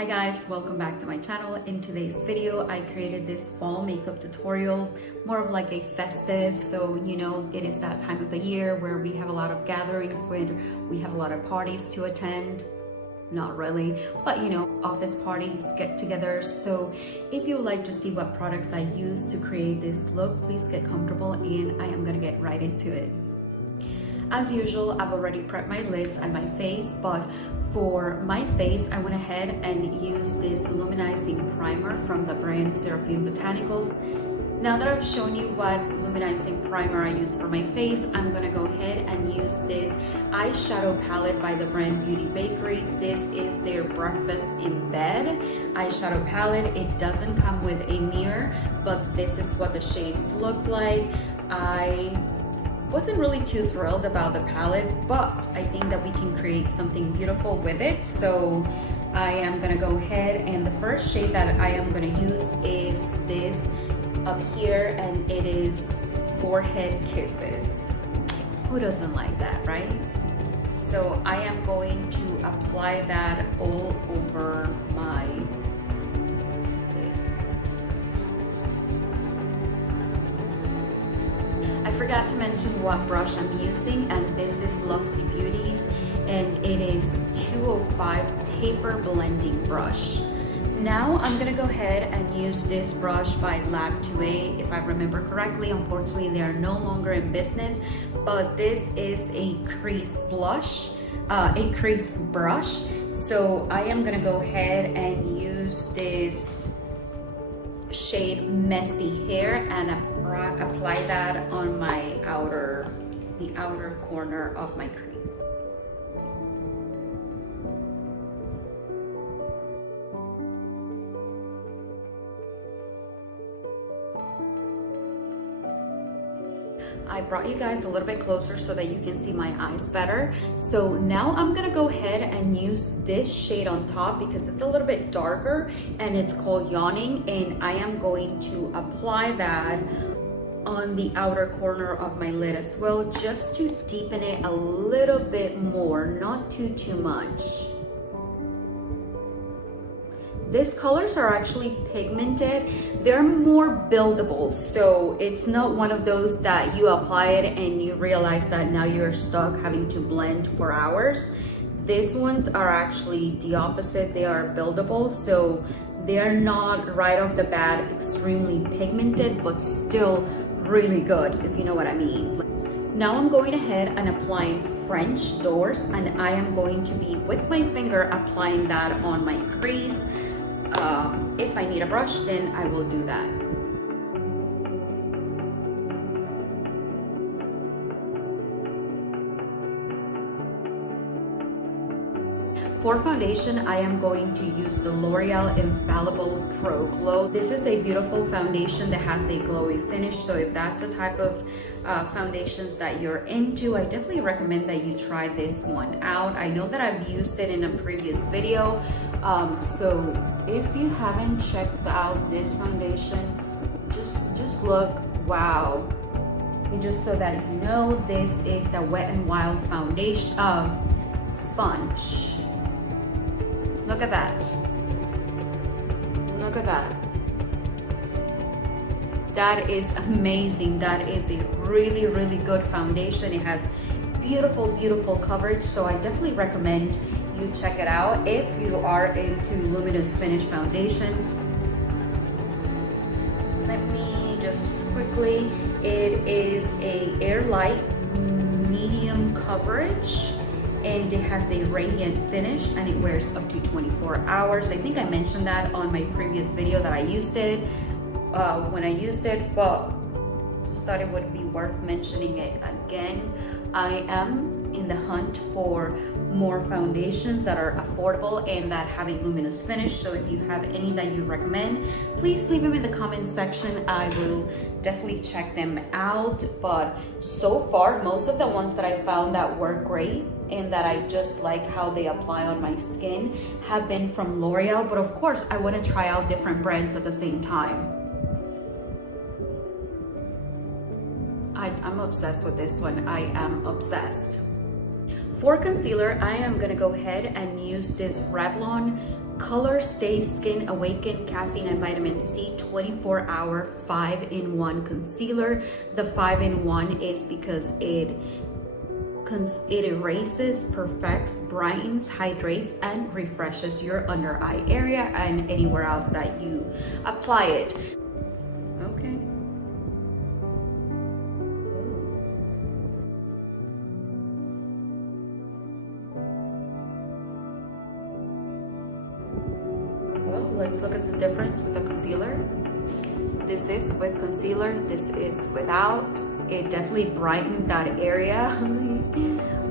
Hi guys, welcome back to my channel. In today's video, I created this fall makeup tutorial, more of like a festive. So, you know, it is that time of the year where we have a lot of gatherings, where we have a lot of parties to attend. Not really, but you know, office parties, get-togethers. So if you would like to see what products I use to create this look, please get comfortable and I am gonna get right into it. As usual, I've already prepped my lids and my face, but for my face, I went ahead and used this luminizing primer from the brand Seraphim Botanicals. Now that I've shown you what luminizing primer I use for my face, I'm gonna go ahead and use this eyeshadow palette by the brand Beauty Bakerie. This is their Breakfast in Bed eyeshadow palette. It doesn't come with a mirror, but this is what the shades look like. I wasn't really too thrilled about the palette, but I think that we can create something beautiful with it. So I am gonna go ahead, and the first shade that I am gonna use is this up here, and it is Forehead Kisses. Who doesn't like that, right? So I am going to apply that all over my lid. I forgot to mention what brush I'm using, and this is Luxie Beauty's, and it is 205 Taper Blending Brush. Now I'm gonna go ahead and use this brush by Lab 2A, if I remember correctly. Unfortunately, they are no longer in business, but this is a crease brush. So I am gonna go ahead and use this shade Messy Hair and apply that on my the outer corner of my crease. I brought you guys a little bit closer so that you can see my eyes better. So now I'm gonna go ahead and use this shade on top because it's a little bit darker and it's called Yawning, and I am going to apply that on the outer corner of my lid as well, just to deepen it a little bit more, not too much. These colors are actually pigmented. They're more buildable, so it's not one of those that you apply it and you realize that now you're stuck having to blend for hours. These ones are actually the opposite. They are buildable, so they're not right off the bat extremely pigmented, but still really good, if you know what I mean. Now I'm going ahead and applying French doors, and I am going to be with my finger applying that on my crease. If I need a brush, then I will do that. For foundation, I am going to use the L'Oreal Infallible Pro Glow. This is a beautiful foundation that has a glowy finish, so if that's the type of foundations that you're into, I definitely recommend that you try this one out. I know that I've used it in a previous video, so if you haven't checked out this foundation, just look. Wow. And just so that you know, this is the Wet n Wild foundation sponge. Look at that. Look at that. That is amazing. That is a really good foundation. It has beautiful coverage, so I definitely recommend you check it out if you are into luminous finish foundation. Let me just quickly, it is a air light medium coverage, and it has a radiant finish, and it wears up to 24 hours. I think I mentioned that on my previous video that I used it when I used it, but just thought it would be worth mentioning it again. I am in the hunt for more foundations that are affordable and that have a luminous finish. So if you have any that you recommend, please leave them in the comment section. I will definitely check them out. But so far, most of the ones that I found that work great and that I just like how they apply on my skin have been from L'Oreal. But of course, I want to try out different brands at the same time. I'm obsessed with this one. I am obsessed. For concealer, I am gonna go ahead and use this Revlon Colorstay Skin Awaken Caffeine and Vitamin C 24-hour 5-in-1 concealer. The 5-in-1 is because it erases, perfects, brightens, hydrates, and refreshes your under eye area and anywhere else that you apply it. Okay. Well, let's look at the difference with the concealer. This is with concealer, this is without. It definitely brightened that area.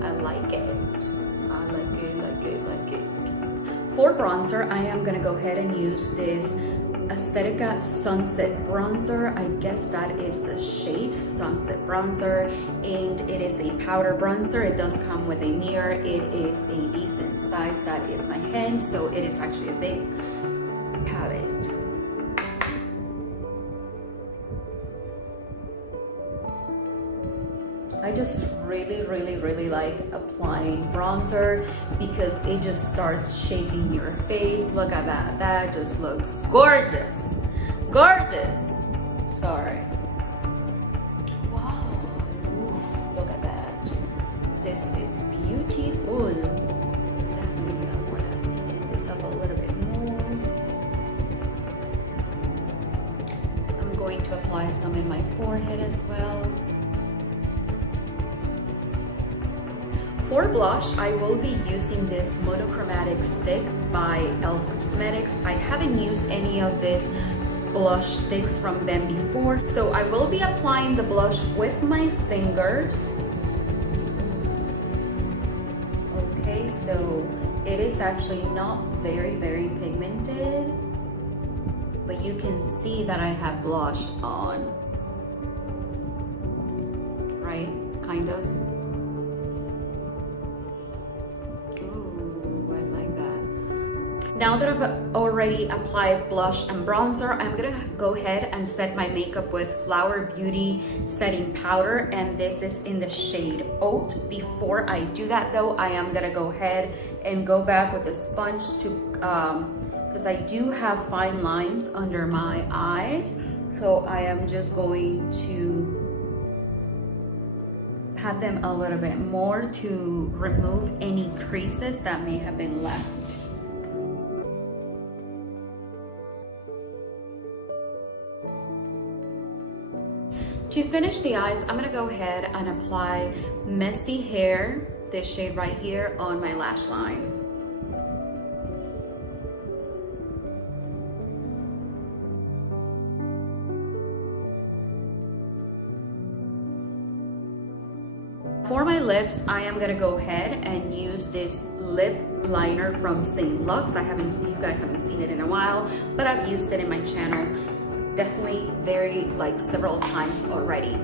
I like it. I like it. For bronzer, I am gonna go ahead and use this Aesthetica Sunset Bronzer. I guess that is the shade Sunset Bronzer, and it is a powder bronzer. It does come with a mirror. It is a decent size. That is my hand, so it is actually a big palette. I just really like applying bronzer because it just starts shaping your face. Look at that. That just looks gorgeous. Gorgeous. Sorry. Wow. Oof, look at that. This is beautiful. Definitely I want to deepen this up a little bit more. I'm going to apply some in my forehead as well. For blush, I will be using this monochromatic stick by e.l.f. Cosmetics. I haven't used any of this blush sticks from them before, so I will be applying the blush with my fingers. Okay, so it is actually not very pigmented, but you can see that I have blush on, right? Kind of. Now that I've already applied blush and bronzer, I'm gonna go ahead and set my makeup with Flower Beauty setting powder, and this is in the shade Oat. Before I do that though, I am gonna go ahead and go back with a sponge to, because I do have fine lines under my eyes, so I am just going to pat them a little bit more to remove any creases that may have been left. To finish the eyes, I'm gonna go ahead and apply Messy Hair, this shade right here, on my lash line. For my lips, I am gonna go ahead and use this lip liner from St. Luxe. You guys haven't seen it in a while, but I've used it in my channel. Definitely several times already.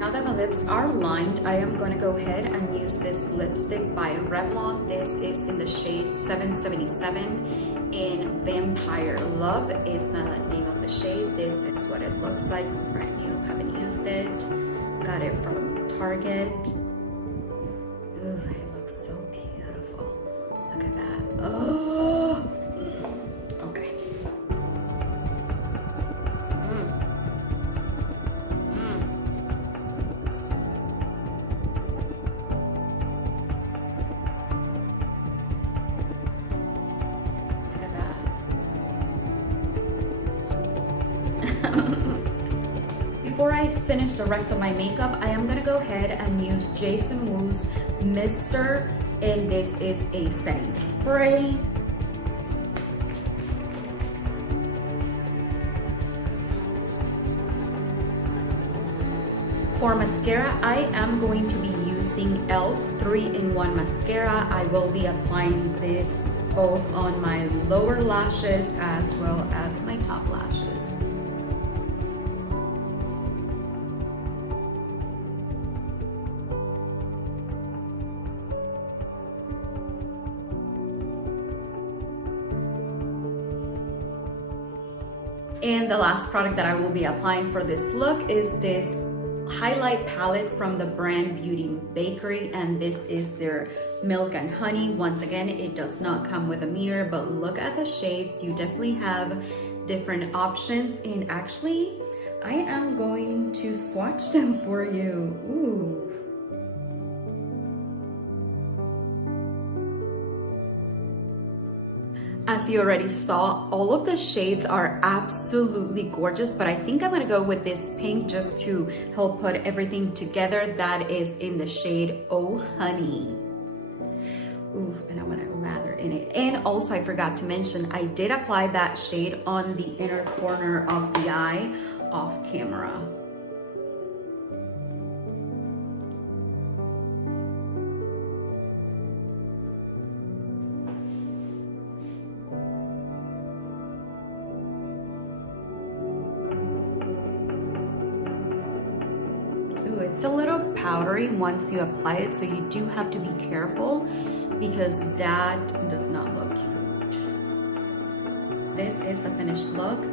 Now that my lips are lined, I am going to go ahead and use this lipstick by Revlon. This is in the shade 777 in Vampire Love is the name of the shade. This is what it looks like, brand new, haven't used it. Got it from Target. Ooh, it looks so beautiful. Look at that. Oh, okay. Look at that. Before I finish the rest of my makeup, I am gonna go ahead and use Jason Wu's Mis-Ter, and this is a setting spray. For mascara, I am going to be using e.l.f. 3-in-1 mascara. I will be applying this both on my lower lashes as well as my top lashes. And the last product that I will be applying for this look is this highlight palette from the brand Beauty Bakerie, and this is their Milk and Honey. Once again, it does not come with a mirror, but look at the shades. You definitely have different options, and actually I am going to swatch them for you. Ooh. As you already saw, all of the shades are absolutely gorgeous, but I think I'm gonna go with this pink just to help put everything together. That is in the shade Oh Honey. Ooh, and I wanna lather in it. And also I forgot to mention, I did apply that shade on the inner corner of the eye off camera. It's a little powdery once you apply it, so you do have to be careful because that does not look cute. This is the finished look.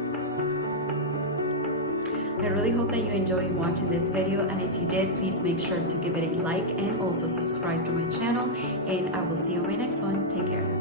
I really hope that you enjoyed watching this video, and if you did, please make sure to give it a like and also subscribe to my channel, and I will see you in my next one. Take care.